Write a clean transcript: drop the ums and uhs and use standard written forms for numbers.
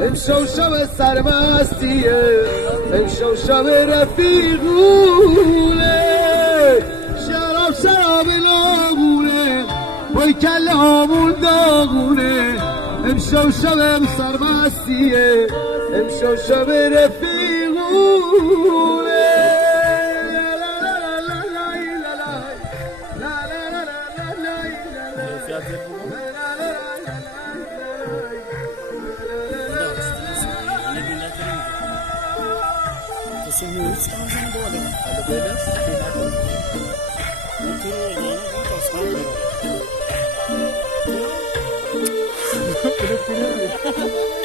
امشو شب سرمستیه امشو شب رفیقونه شراب نامونه پای کله هامون داغونه امشو شب سرمستیه امشو شب رفیقونه Bener-bener